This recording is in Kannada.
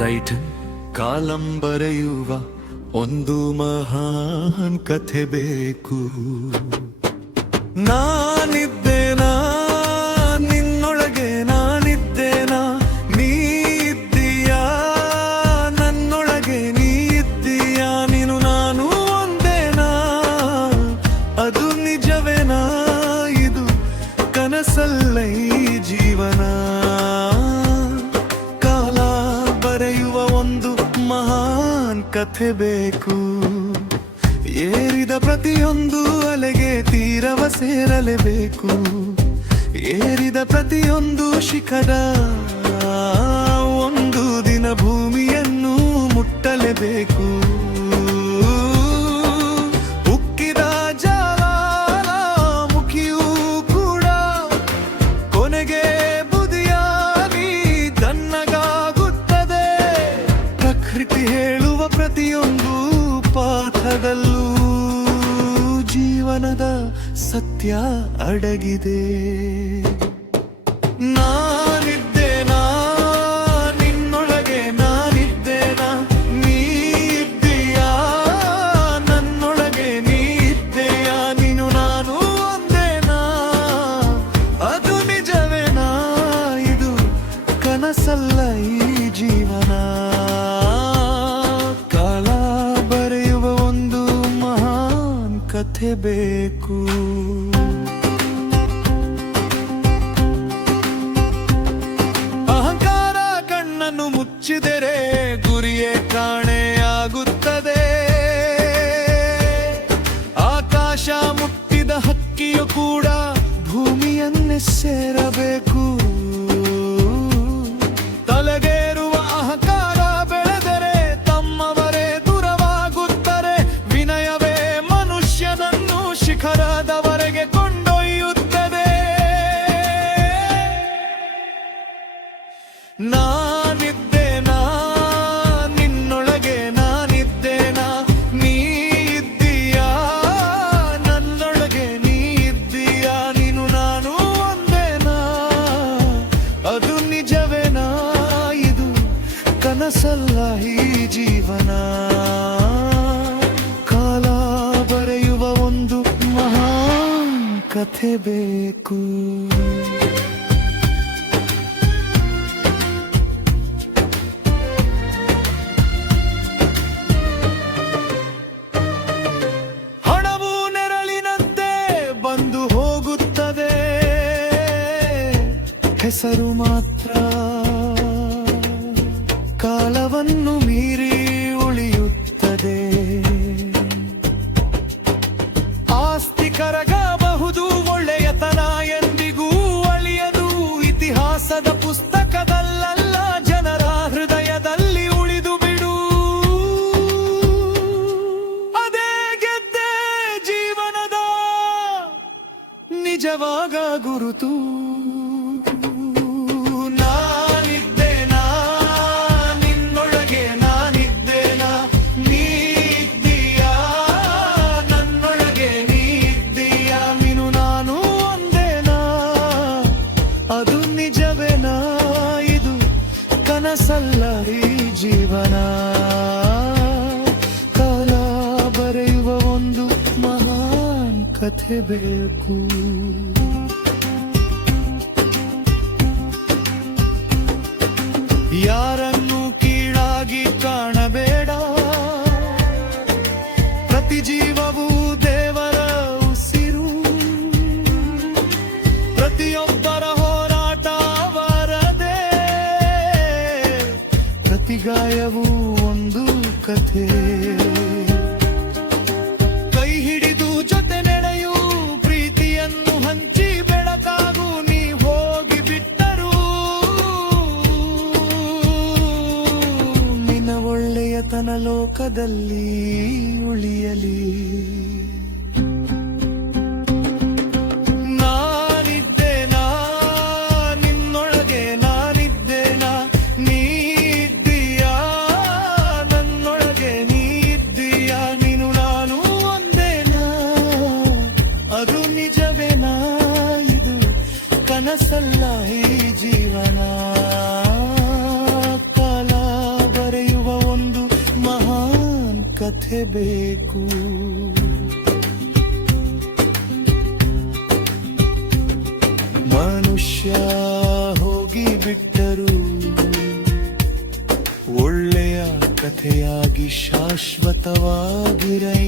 ರೈಟ್ ಕಾಲಂ ಬರೆಯುವ ಒಂದು ಮಹಾನ್ ಕಥೆ ಬೇಕು. ನಾನಿದ್ದೇನಾ ನಿನ್ನೊಳಗೆ, ನಾನಿದ್ದೇನಾ ನೀ ಇದ್ದೀಯಾ ನನ್ನೊಳಗೆ, ನೀ ಇದ್ದೀಯಾ ನೀನು ನಾನು ಒಂದೇನಾ, ಅದು ನಿಜವೇನಾ, ಇದು ಕನಸಲ್ಲ ಈ ಜೀವನ. ಕಾಲ ಬರೆಯುವ ಒಂದು ಮಹಾನ್ ಕಥೆ ಬೇಕು. ಏರಿದ ಪ್ರತಿಯೊಂದು ಅಲೆಗೆ ತೀರವ ಸೇರಲೇಬೇಕು. ಏರಿದ ಪ್ರತಿಯೊಂದು ಶಿಖರ ಒಂದು ದಿನ ಭೂಮಿಯನ್ನು ಮುಟ್ಟಲೇಬೇಕು. ಉಕ್ಕಿದ ಜ್ವಾಲಾಮುಖಿಯೂ ಕೂಡ ಕೊನೆಗೆ ಬುದಿಯಾಗಿ ತಣ್ಣಗಾಗುತ್ತದೆ. ಪ್ರಕೃತಿ ಹೇಳುವ ಪ್ರತಿಯೊಂದು ಪಾಠದಲ್ಲೂ ಜೀವನದ ಸತ್ಯ ಅಡಗಿದೆ. ನಾನಿದ್ದೇನಾ ನಿನ್ನೊಳಗೆ, ನಾನಿದ್ದೇನಾ ನೀ ಇದ್ದೀಯಾ ನನ್ನೊಳಗೆ, ನೀ ಇದ್ದೀಯಾ ನೀನು ನಾನು ಒಂದೇನಾ, ಅದು ನಿಜವೇನಾ, ಇದು ಕನಸಲ್ಲ ಈ ಜೀವನ. ಕಾಲ ಬರೆಯುವ ಒಂದು ಮಹಾನ್ ಕಥೆ ಬೇಕು. ಅಹಂಕಾರ ಕಣ್ಣನ್ನು ಮುಚ್ಚಿದರೆ ಗುರಿಯೇ ಕಾಣೆಯಾಗುತ್ತದೆ. ಆಕಾಶ ಮುಟ್ಟಿದ ಹಕ್ಕಿಯು ಕೂಡ ಭೂಮಿಯನ್ನೇ ಸೇರಬೇಕು. ತಲೆಗೇರುವ ಅಹಂಕಾರ ಬೆಳೆದರೆ ತಮ್ಮವರೇ ದೂರವಾಗುತ್ತಾರೆ. ವಿನಯವೇ ಮನುಷ್ಯನನ್ನು ಶಿಖರದವರೆಗೆ ಕೊಂಡೊಯ್ಯುತ್ತದೆ. ನಾನಿದ್ದೇನಾ ನಿನ್ನೊಳಗೆ, ನಾನಿದ್ದೇನಾ ನೀ ಇದ್ದೀಯಾ ನನ್ನೊಳಗೆ, ನೀ ಇದ್ದೀಯಾ ನೀನು ನಾನು ಒಂದೇನಾ, ಅದು ನಿಜವೇನಾ, ಇದು ಕನಸಲ್ಲ ಈ ಜೀವನ. ಕಾಲ ಬರೆಯುವ ಒಂದು ಮಹಾನ್ ಕಥೆ ಬೇಕು. ಹಣವು ನೆರಳಿನಂತೆ ಬಂದು ಹೋಗುತ್ತದೆ, ಹೆಸರು ಮಾತ್ರ ಕಾಲವನ್ನು ಮೀರಿ ಉಳಿಯುತ್ತದೆ. ಆಸ್ತಿ ಕರಗಬಹುದು, ಒಳ್ಳೆಯತನ ಎಂದಿಗೂ ಅಳಿಯದು. ಇತಿಹಾಸದ ಪುಸ್ತಕದಲ್ಲ, ಜನರ ಹೃದಯದಲ್ಲಿ ಉಳಿದು ಬಿಡು. ಅದೇ ಗೆದ್ದೆ ಜೀವನದ ನಿಜವಾಗ ಗುರುತು. ನಾನಿದ್ದೇನಾ ನಿನ್ನೊಳಗೆ, ನಾನಿದ್ದೇನಾ ನೀ ಇದ್ದೀಯಾ ನನ್ನೊಳಗೆ, ನೀ ಇದ್ದೀಯಾ ನೀನು ನಾನು ಒಂದೇನಾ, ಅದು ನಿಜವೇನಾ, ಇದು ಕನಸಲ್ಲ ಈ ಜೀವನ. ಕಾಲ ಬರೆಯುವ ಒಂದು ಮಹಾನ್ ಕಥೆ ಬೇಕು. ಯಾರನ್ನು ಕೀಳಾಗಿ ಕಾಣಬೇಡ, ಪ್ರತಿ ಜೀವವೂ ದೇವರ ಉಸಿರು. ಪ್ರತಿಯೊಬ್ಬರ ಹೋರಾಟ ಅವರದೇ, ಪ್ರತಿ ಗಾಯವೂ ಒಂದು ಕಥೆ. ಕೈ ಹಿಡಿದು ಜೊತೆ ನಡೆಯು, ಪ್ರೀತಿಯನ್ನು ಹಂಚಿ ಬೆಳಕಾಗು. ನೀ ಹೋಗಿ ಬಿಟ್ಟರು ನಿನ್ನ ಒಳ್ಳೆಯತನ ಲೋಕದಲ್ಲಿ ಉಳಿಯಲಿ. ನಾನಿದ್ದೇನಾ ನಿನ್ನೊಳಗೆ, ನಾನಿದ್ದೇನಾ ನೀ ಇದ್ದೀಯಾ ನನ್ನೊಳಗೆ, ನೀ ಇದ್ದೀಯಾ ನೀನು ನಾನು ಒಂದೇನಾ, ಅದು ನಿಜವೇನಾ, ಇದು ಕನಸಲ್ಲ ಈ ಜೀವನ, ಕಾಲ ಬರೆಯುವ ಒಂದು ಮಹಾನ್ ಕಥೆ ಬೇಕು. ಮನುಷ್ಯ ಹೋಗಿ ಬಿಟ್ಟರು ಒಳ್ಳೆಯ ಕಥೆಯಾಗಿ ಶಾಶ್ವತವಾಗಿರೈ.